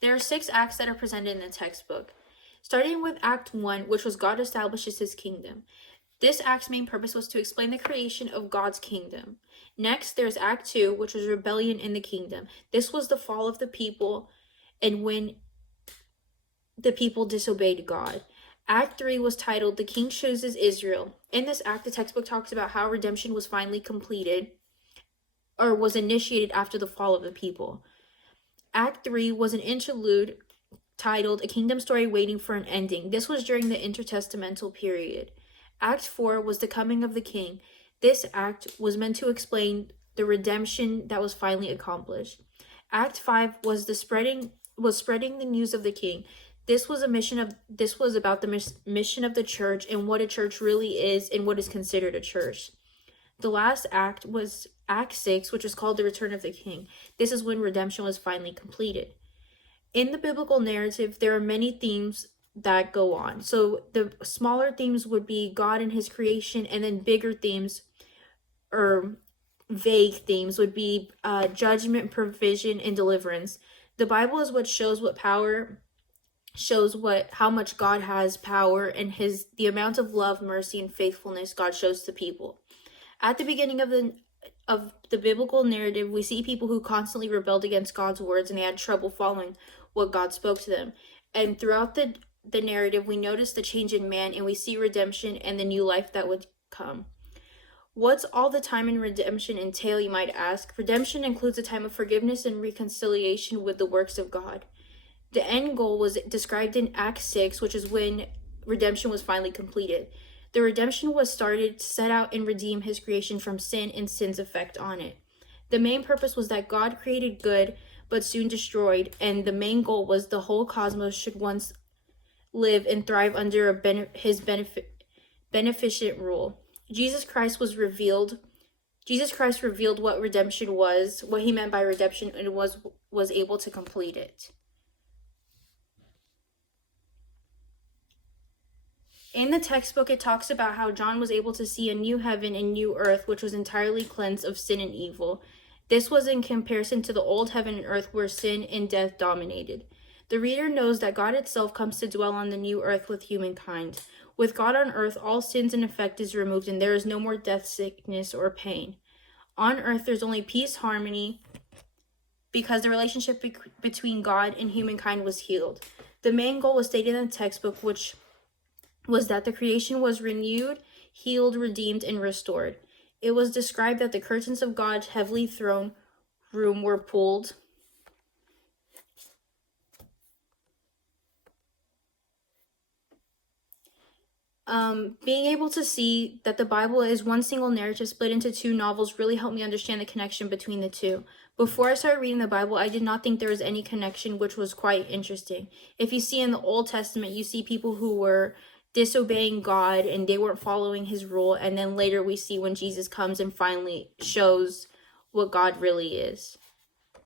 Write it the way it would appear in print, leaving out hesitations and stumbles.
There are 6 acts that are presented in the textbook. Starting with Act 1, which was God establishes his kingdom. This act's main purpose was to explain the creation of God's kingdom. Next, there's Act 2, which was rebellion in the kingdom. This was the fall of the people and when the people disobeyed God. Act 3 was titled The King Chooses Israel. In this act, the textbook talks about how redemption was finally completed or was initiated after the fall of the people. Act 3 was an interlude titled A Kingdom Story Waiting for an Ending. This was during the intertestamental period. Act 4 was the coming of the king. This act was meant to explain the redemption that was finally accomplished. Act 5 was spreading the news of the king. This was about the mission of the church and what a church really is and what is considered a church. The last act was Act 6, which was called The Return of the King. This is when redemption was finally completed. In the biblical narrative, there are many themes that go on. So the smaller themes would be God and his creation, and then bigger themes or vague themes would be judgment, provision, and deliverance. The Bible is what shows how much God has power and the amount of love, mercy, and faithfulness God shows to people. At the beginning of the biblical narrative, we see people who constantly rebelled against God's words and they had trouble following what God spoke to them. And throughout the narrative, we notice the change in man and we see redemption and the new life that would come. What's all the time in redemption entail, you might ask? Redemption includes a time of forgiveness and reconciliation with the works of God. The end goal was described in Act 6, which is when redemption was finally completed. The redemption was started to set out and redeem his creation from sin and sin's effect on it. The main purpose was that God created good, but soon destroyed, and the main goal was the whole cosmos should once live and thrive under his beneficent rule. Jesus Christ revealed what redemption was, what he meant by redemption, and was able to complete it. In the textbook, it talks about how John was able to see a new heaven and new earth, which was entirely cleansed of sin and evil. This was in comparison to the old heaven and earth where sin and death dominated. The reader knows that God itself comes to dwell on the new earth with humankind. With God on earth, all sins and effect is removed, and there is no more death, sickness, or pain. On earth, there's only peace, harmony, because the relationship between God and humankind was healed. The main goal was stated in the textbook, which was that the creation was renewed, healed, redeemed, and restored. It was described that the curtains of God's heavenly throne room were pulled. Being able to see that the Bible is one single narrative split into 2 novels really helped me understand the connection between the two. Before I started reading the Bible, I did not think there was any connection, which was quite interesting. If you see in the Old Testament, you see people who were disobeying God and they weren't following his rule, and then later we see when Jesus comes and finally shows what God really is.